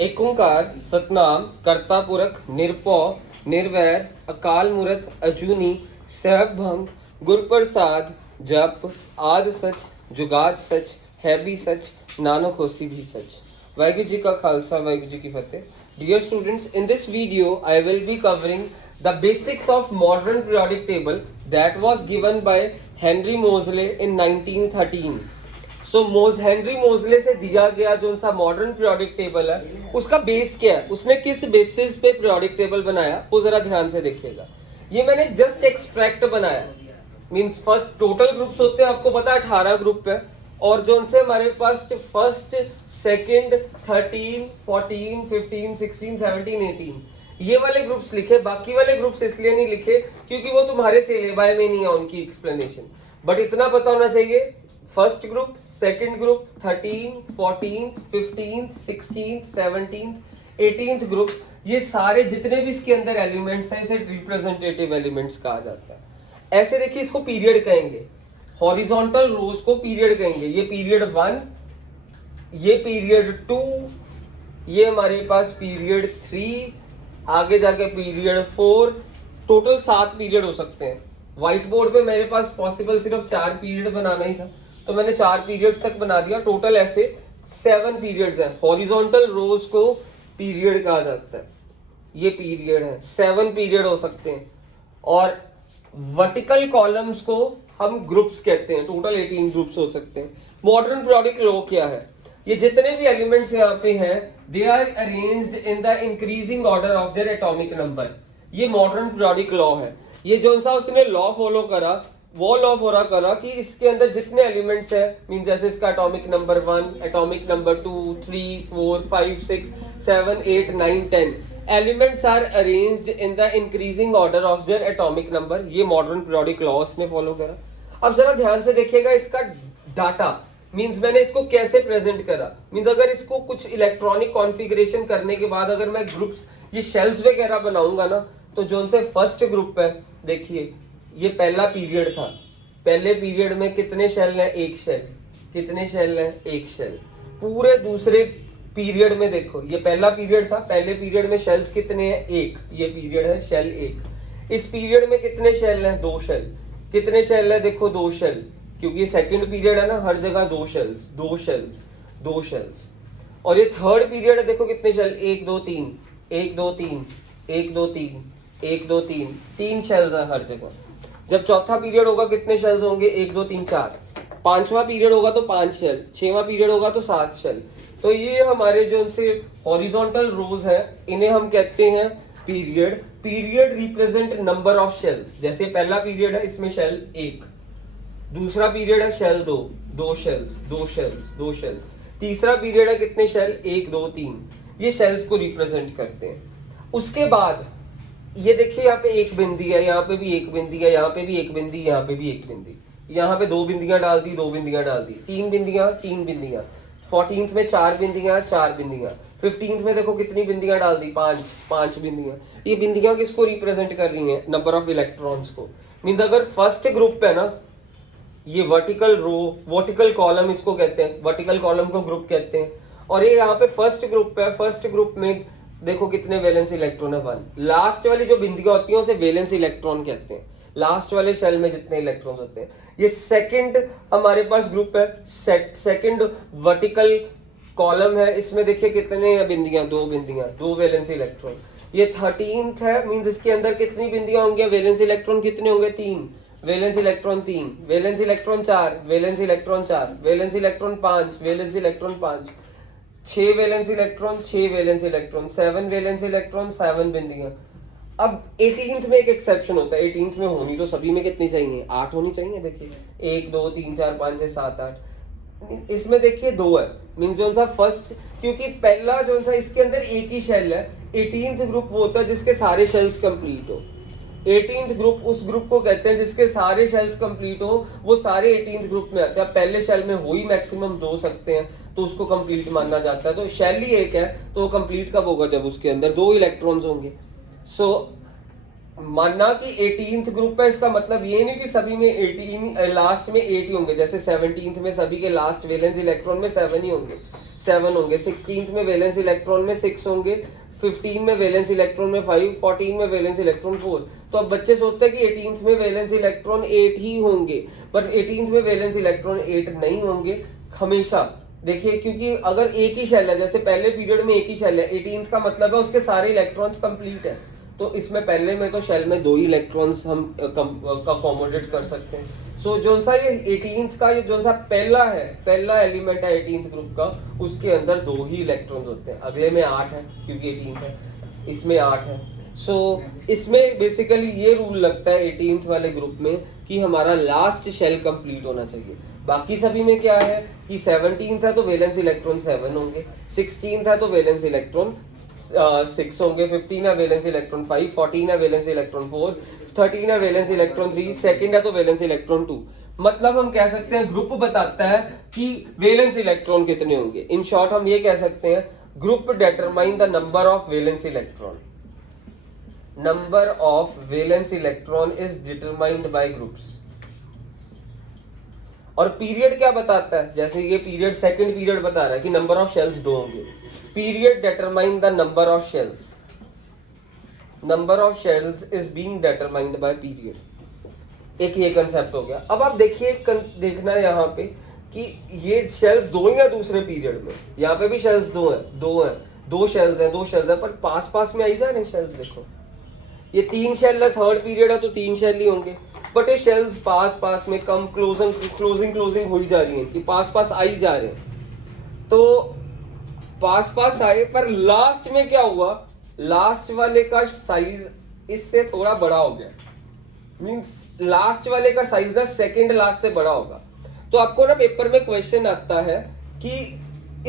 एक ओंकार सतनाम करता पुरख निरपौ निर्वैर अकाल मूरत अजूनी सहभंग गुरप्रसाद जप आद सच जुगाद सच है भी सच नानक होसी भी सच। वाहिगुरु जी का खालसा वाहिगुरु जी की फतेह। Dear students, in this video I will be covering the basics of modern periodic table that was given by Henry Moseley in 1913. So Henry मोजले से दिया गया जो सा मॉडर्न पीरियोडिक टेबल है उसका बेस क्या है, उसने किस बेसिस पे पीरियोडिक टेबल बनाया वो जरा ध्यान से देखिएगा। ये मैंने जस्ट एक्सट्रैक्ट बनाया, मींस फर्स्ट टोटल ग्रुप्स होते हैं आपको पता है 18 ग्रुप है, और जो उनसे हमारे पास फर्स्ट सेकंड 13 14 15 16 17 18 ये वाले ग्रुप्स लिखे। बाकी वाले ग्रुप्स इसलिए नहीं लिखे क्योंकि वो तुम्हारे सिलेबस में नहीं है उनकी एक्सप्लेनेशन, बट इतना पता होना चाहिए first group, second group, 13, 14, 15, 16, 17, 18th group, ये सारे जितने भी इसके अंदर एलिमेंट्स हैं इसे रिप्रेजेंटेटिव एलिमेंट्स कहा जाता है। ऐसे देखिए इसको पीरियड कहेंगे, हॉरिजॉन्टल रोज को पीरियड कहेंगे। ये पीरियड 1, ये पीरियड 2, ये हमारे पास पीरियड 3, आगे जाके पीरियड 4, टोटल 7 पीरियड हो सकते हैं। व्हाइट बोर्ड पे मेरे पास पॉसिबल सिर्फ 4 पीरियड बनाना ही था तो मैंने 4 पीरियड्स तक बना दिया। टोटल ऐसे 7 पीरियड्स हैं। हॉरिजॉन्टल रोज को पीरियड कहा जाता है, ये पीरियड है, 7 पीरियड हो सकते हैं। और वर्टिकल कॉलम्स को हम ग्रुप्स कहते हैं, टोटल 18 ग्रुप्स हो सकते हैं। मॉडर्न पीरियोडिक लॉ क्या है? ये जितने भी एलिमेंट्स यहाँ पे हैं they are arranged in the increasing order of their atomic number. ये मॉडर्न पीरियोडिक लॉ है। ये जो सा उसने लॉ फॉलो करा वो लॉ फॉलो करा कि इसके अंदर जितने एलिमेंट्स है मीन जैसे इसका atomic number 1, atomic number 2, 3, 4, 5, 6, 7, 8, 9, 10 elements are arranged in the increasing order of their atomic number. ये मॉडर्न पीरियोडिक लॉ ने फॉलो करा। अब जरा ध्यान से देखिएगा इसका डाटा, मींस मैंने इसको कैसे प्रेजेंट करा। मींस अगर इसको कुछ इलेक्ट्रॉनिक कॉन्फ़िगरेशन करने के बाद अगर मैं ग्रुप्स ये शेल्स वगैरह बनाऊंगा ना तो जो उनसे फर्स्ट ग्रुप है देखिए ये पहला पीरियड था। पहले पीरियड में कितने शेल हैं? 1 शेल। कितने शेल हैं? 1 शेल। पूरे दूसरे पीरियड में देखो ये पहला पीरियड था, पहले पीरियड में शेल्स कितने हैं? 1। ये पीरियड है शेल 1। इस पीरियड में कितने शेल हैं? 2 शेल। कितने शेल है? देखो 2 शेल, क्योंकि ये सेकंड पीरियड है ना, हर जगह 2 शेल्स 2 शेल्स 2 शेल्स। और ये थर्ड पीरियड है, देखो कितने शेल? 1 2 3 1 2 3 1 2 3 1 2 3 3 शेल्स है हर जगह। जब चौथा पीरियड होगा कितने शेल्स होंगे? 1 2 3 4। पांचवा पीरियड होगा तो 5 शेल, 6वां पीरियड होगा तो 7 शेल। तो ये हमारे जो उनसे हॉरिजॉन्टल रोज है इन्हें हम कहते हैं period. Period represent number of shells. जैसे पहला पीरियड है इसमें शेल 1, दूसरा पीरियड है शेल 2, 2 शेल्स 2 शेल्स 2 शेल्स। तीसरा पीरियड है कितने शेल? 1 2 3। ये शेल्स को रिप्रेजेंट करते हैं। उसके बाद ये देखिए यहाँ पे एक बिंदी है, यहाँ पे भी एक बिंदी है, यहाँ पे भी एक बिंदी, यहाँ पे भी एक बिंदी, यहाँ पे 2 बिंदियां डाल दी, 2 बिंदियां डाल दी, 3 बिंदियां 3 बिंदियां। 14th में 4 बिंदियां 4 बिंदियां। 15th में देखो कितनी बिंदियां डाल दी? 5 बिंदियां। ये बिंदियां किसको रिप्रेजेंट कर रही हैं? नंबर ऑफ इलेक्ट्रॉन्स को। मीन्स अगर फर्स्ट ग्रुप है ना, ये वर्टिकल रो वर्टिकल कॉलम इसको कहते हैं, वर्टिकल कॉलम को ग्रुप कहते हैं। और ये यहाँ पे फर्स्ट ग्रुप है, फर्स्ट ग्रुप में देखो कितने वैलेंस इलेक्ट्रॉन है? 1। लास्ट वाली जो बिंदियां होती हैं उसे वैलेंस इलेक्ट्रॉन कहते हैं, लास्ट वाले शेल में जितने इलेक्ट्रॉन्स होते हैं। ये सेकंड हमारे पास ग्रुप है, सेकंड वर्टिकल कॉलम है, इसमें देखिए कितने बिंदियां? 2 बिंदियां, 2 वैलेंस इलेक्ट्रॉन। ये 13th है, मींस इसके अंदर कितनी बिंदियां होंगी? वैलेंस इलेक्ट्रॉन कितने होंगे? 3। Valence electron 3, valence electron 4, valence electron 4, valence electron 5, valence electron 5, 6 valence electron 6 valence electron, 7 valence electron 7 बिंदियां। अब 18th में एक एक्सेप्शन होता है। 18th में होनी तो सभी में कितनी चाहिए? 8 होनी चाहिए। देखिए 1 2 3 4 5 6 7 8, इसमें देखिए 2 है। मीन जो सा फर्स्ट, क्योंकि पहला जो सा इसके अंदर एक ही शेल है। 18th ग्रुप वो होता है जिसके सारे शेल्स कंप्लीट हो। 18th ग्रुप उस ग्रुप को कहते हैं जिसके सारे शेल्स कंप्लीट हो, वो सारे 18th ग्रुप में आते हैं। पहले शेल में हो ही मैक्सिमम 2 सकते हैं तो उसको कंप्लीट माना जाता है। तो शेल ही एक है तो कंप्लीट कब होगा? जब उसके अंदर 2 इलेक्ट्रॉन्स होंगे। सो मानना कि 18th ग्रुप है, इसका मतलब ये नहीं कि सभी में 18 लास्ट में 8 ही होंगे। जैसे 17th में सभी के लास्ट वैलेंस इलेक्ट्रॉन में 7 ही होंगे, 7 होंगे। 16th में वैलेंस इलेक्ट्रॉन में 6 होंगे, 15 में वैलेंस इलेक्ट्रॉन में 5, 14 में वैलेंस इलेक्ट्रॉन 4। तो अब बच्चे सोचते हैं कि 18th में वैलेंस इलेक्ट्रॉन 8 ही होंगे, पर 18th में वैलेंस इलेक्ट्रॉन 8 नहीं होंगे हमेशा। देखिए, क्योंकि अगर एक ही शेल है, जैसे पहले पीरियड में एक ही शेल है, 18th का मतलब है उसके सारे इलेक्ट्रॉन्स कंप्लीट है, तो इसमें पहले में तो शेल में 2 ही इलेक्ट्रॉन्स हम अकोमोडेट कर सकते हैं। सो जो सा ये 18th का ये जो सा पहला एलिमेंट है 18th ग्रुप का, उसके अंदर 2 ही इलेक्ट्रॉन्स होते हैं। अगले में 8 है क्योंकि 18th है, इसमें 8 है। सो इसमें बेसिकली ये रूल लगता है 18th वाले ग्रुप में कि हमारा लास्ट शेल कंप्लीट होना चाहिए। बाकी सभी में क्या है कि 17th है तो वैलेंस इलेक्ट्रॉन 7 होंगे, 16th है तो वैलेंस इलेक्ट्रॉन 6 होंगे, 15 है वैलेंस इलेक्ट्रॉन 5, 14 है वैलेंस इलेक्ट्रॉन 4, 13 है वैलेंस इलेक्ट्रॉन 3, सेकंड है तो वैलेंस इलेक्ट्रॉन 2। मतलब हम कह सकते हैं ग्रुप बताता है कि वैलेंस इलेक्ट्रॉन कितने होंगे। इन शॉर्ट हम ये कह सकते हैं group determine the number of valence electron. Number of valence electron is determined by groups. और पीरियड क्या बताता है, जैसे ये पीरियड सेकंड पीरियड बता रहा है कि नंबर ऑफ शेल्स 2 होंगे। Period determine the number of shells, number of shells is being determined by period. एक ये कंसेप्ट हो गया। अब आप देखिए, देखना है यहाँ पे कि ये शेल्स 2 या दूसरे पीरियड में, यहाँ पे भी शेल्स 2 हैं, 2 शेल्स हैं, पर पास पास में आई जा रहे शेल्स। देखो ये 3 शेल है, थर्ड पीरियड है तो 3 शेल ही होंगे, बट ये शेल्स पास पास में कम क्लोजिंग हो ही जा रही है, कि पास पास आई जा रहे हैं। तो पास पास आए, पर लास्ट में क्या हुआ, लास्ट वाले का साइज इससे थोड़ा बड़ा हो गया। मींस लास्ट वाले का साइज ना सेकंड लास्ट से बड़ा होगा। तो आपको ना पेपर में क्वेश्चन आता है कि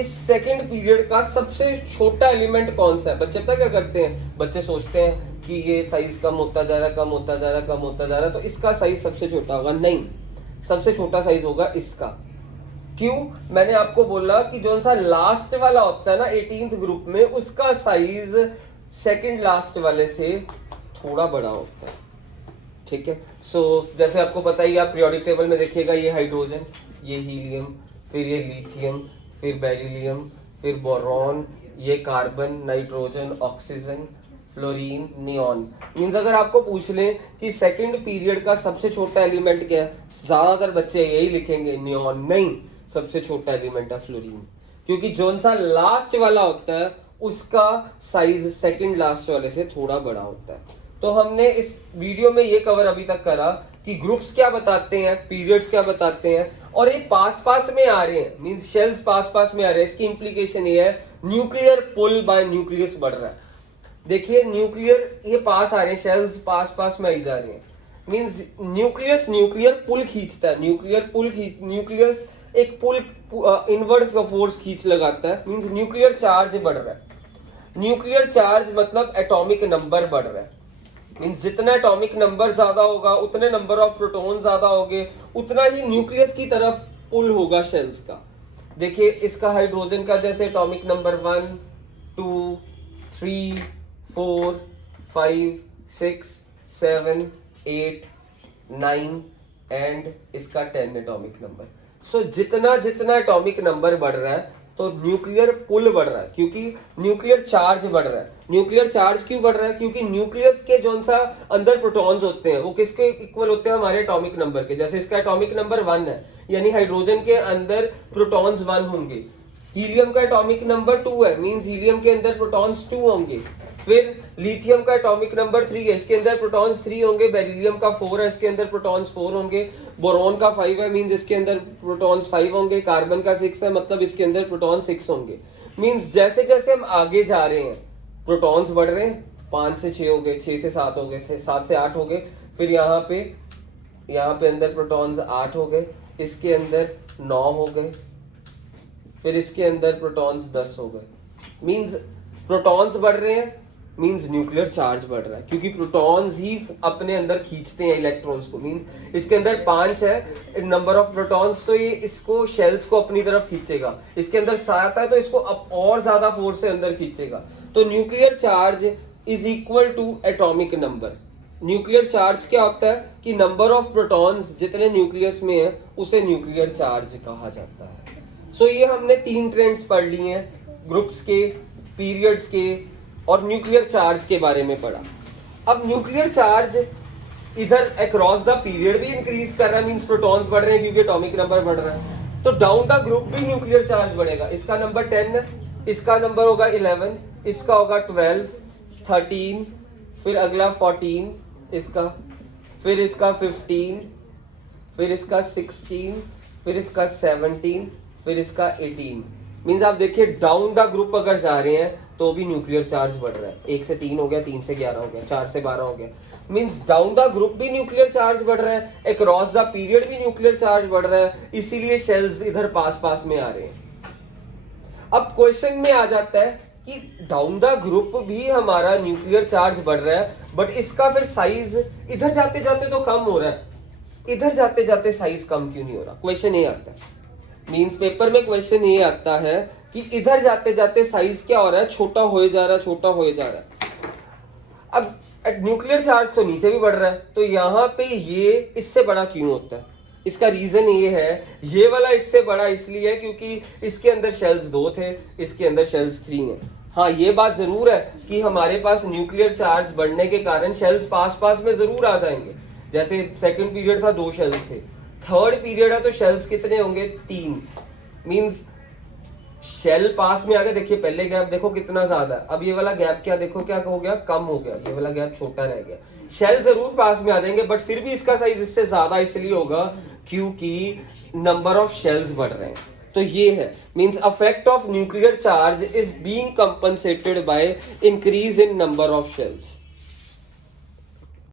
इस सेकंड पीरियड का सबसे छोटा एलिमेंट कौन सा है। बच्चे पता क्या करते हैं, बच्चे सोचते हैं कि ये साइज कम होता जा रहा, तो इसका साइज सबसे छोटा होगा। नहीं, सबसे छोटा साइज होगा इसका। क्यों? मैंने आपको बोला कि जो सा लास्ट वाला होता है ना 18th ग्रुप में, उसका साइज सेकंड लास्ट वाले से थोड़ा बड़ा होता है। ठीक है। सो जैसे आपको पता ही, आप पीरियोडिक टेबल में देखिएगा, ये हाइड्रोजन, ये हीलियम, फिर ये लिथियम, फिर बेरिलियम, फिर बोरॉन, ये carbon, nitrogen, oxygen, fluorine, neon. Means अगर आपको पूछ लें कि सेकंड पीरियड का सबसे छोटा एलिमेंट क्या है, ज्यादातर बच्चे यही लिखेंगे नियॉन। नहीं, सबसे छोटा एलिमेंट है फ्लोरीन, क्योंकि जोन सा लास्ट वाला होता है उसका साइज सेकंड लास्ट वाले से थोड़ा बड़ा होता है। तो हमने इस वीडियो में ये कवर अभी तक करा कि ग्रुप्स क्या बताते हैं, पीरियड्स क्या बताते हैं, और ये पास पास में आ रहे हैं, मींस शेल्स पास पास में आ रहे हैं। इसकी इंप्लीकेशन ये है न्यूक्लियर पुल बाय न्यूक्लियस बढ़ रहा है। देखिए न्यूक्लियर ये पास आ रहे हैं, शेल्स पास पास में आई जा रहे हैं, मींस न्यूक्लियर पुल खींचता है। न्यूक्लियस एक पुल इनवर्ड फोर्स खींच लगाता है, मींस न्यूक्लियर चार्ज बढ़ रहा है। न्यूक्लियर चार्ज मतलब एटॉमिक नंबर बढ़ रहा है, मींस जितना एटॉमिक नंबर ज्यादा होगा, उतने नंबर ऑफ प्रोटॉन ज्यादा होंगे, उतना ही न्यूक्लियस की तरफ पुल होगा शेल्स का। देखिए इसका हाइड्रोजन का जैसे एटॉमिक नंबर 1, 2, 3, 4, 5, 6, 7, 8, 9 एंड इसका 10 एटॉमिक नंबर। सो जितना एटॉमिक नंबर बढ़ रहा है तो न्यूक्लियर पुल बढ़ रहा है, क्योंकि न्यूक्लियर चार्ज बढ़ रहा है। न्यूक्लियर चार्ज क्यों बढ़ रहा है? क्योंकि न्यूक्लियस के जो सा अंदर प्रोटॉन्स होते हैं वो किसके इक्वल होते हैं? हमारे एटॉमिक नंबर के। जैसे इसका एटॉमिक नंबर 1 है, यानी हाइड्रोजन के अंदर प्रोटॉन्स 1 होंगे। हीलियम का एटॉमिक नंबर 2 है, मींस हीलियम के अंदर प्रोटॉन्स 2 होंगे। फिर लिथियम का एटॉमिक नंबर 3 है, इसके अंदर प्रोटॉन्स 3 होंगे। बेरिलियम का 4 है, इसके अंदर प्रोटॉन्स 4 होंगे। बोरॉन का 5 है, मींस इसके अंदर प्रोटॉन्स 5 होंगे। कार्बन का 6 है, मतलब इसके अंदर प्रोटॉन 6 होंगे। मींस जैसे जैसे हम आगे जा रहे हैं प्रोटॉन्स बढ़ रहे हैं, 5 से 6 हो गए, 6 से 7 हो गए, 7 से 8 हो गए। फिर यहाँ पे अंदर प्रोटॉन्स 8 हो गए, इसके अंदर 9 हो गए, फिर इसके अंदर प्रोटॉन्स 10 हो गए। मींस प्रोटॉन्स बढ़ रहे हैं, मींस न्यूक्लियर चार्ज बढ़ रहा है, क्योंकि प्रोटॉन्स ही अपने अंदर खींचते हैं इलेक्ट्रॉन्स को। मींस इसके अंदर 5 है नंबर ऑफ प्रोटॉन्स, तो ये इसको शेल्स को अपनी तरफ खींचेगा। इसके अंदर 7 है तो इसको और ज्यादा फोर्स से अंदर खींचेगा। तो nuclear charge is equal to atomic number. Nuclear charge क्या होता है कि नंबर ऑफ प्रोटॉन्स जितने न्यूक्लियस में है उसे न्यूक्लियर चार्ज कहा जाता है। सो ये हमने 3 ट्रेंड्स पढ़ लिए हैं, ग्रुप्स के, पीरियड्स के और न्यूक्लियर चार्ज के बारे में पढ़ा। अब न्यूक्लियर चार्ज इधर अक्रॉस द पीरियड भी इंक्रीज कर रहा है, मींस प्रोटॉन्स बढ़ रहे हैं क्योंकि एटॉमिक नंबर बढ़ रहा है, तो डाउन द ग्रुप भी न्यूक्लियर चार्ज बढ़ेगा। इसका नंबर 10 है, इसका नंबर होगा 11, इसका होगा 12, 13, फिर अगला 14 इसका, फिर इसका 15, फिर इसका 16, फिर इसका 17, फिर इसका 18। मींस आप देखिए डाउन द ग्रुप अगर जा रहे हैं तो भी न्यूक्लियर चार्ज बढ़ रहा है। 1 से 3 हो गया, 3 से 11 हो गया, 4 से 12 हो गया, मींस डाउन द ग्रुप भी न्यूक्लियर चार्ज बढ़ रहा है, अक्रॉस द पीरियड भी न्यूक्लियर चार्ज बढ़ रहा है, इसीलिए शेल्स इधर पास पास में आ रहे हैं। अब क्वेश्चन में आ जाता है कि डाउन द ग्रुप भी हमारा न्यूक्लियर चार्ज बढ़ रहा है, बट इसका फिर साइज इधर जाते जाते तो कम हो रहा है, इधर जाते जाते साइज कम क्यों नहीं हो रहा? क्वेश्चन ये आता है, मींस पेपर में क्वेश्चन ये आता है कि इधर जाते जाते साइज क्या हो रहा है, छोटा होए जा रहा है, छोटा होए जा रहा है। अब न्यूक्लियर चार्ज तो नीचे भी बढ़ रहा है, तो यहाँ पे ये इससे बड़ा क्यों होता है? इसका रीजन ये है, ये वाला इससे बड़ा इसलिए है क्योंकि इसके अंदर शेल्स 2 थे, इसके अंदर शेल्स 3 हैं। हाँ, ये बात जरूर है कि हमारे पास न्यूक्लियर चार्ज बढ़ने के कारण शेल्स पास पास में जरूर आ जाएंगे। जैसे सेकंड पीरियड था 2 शेल्स थे, थर्ड पीरियड है तो शेल्स कितने होंगे? 3। मींस शेल पास में आ गया। देखिए पहले गैप देखो कितना ज्यादा है, अब ये वाला गैप क्या देखो क्या हो गया, कम हो गया, ये वाला गैप छोटा रह गया। शेल जरूर पास में आ जाएंगे, बट फिर भी इसका साइज इससे ज्यादा इसलिए होगा क्योंकि नंबर ऑफ शेल्स बढ़ रहे हैं। तो ये है, means affect of nuclear charge is being compensated by increase in number of shells.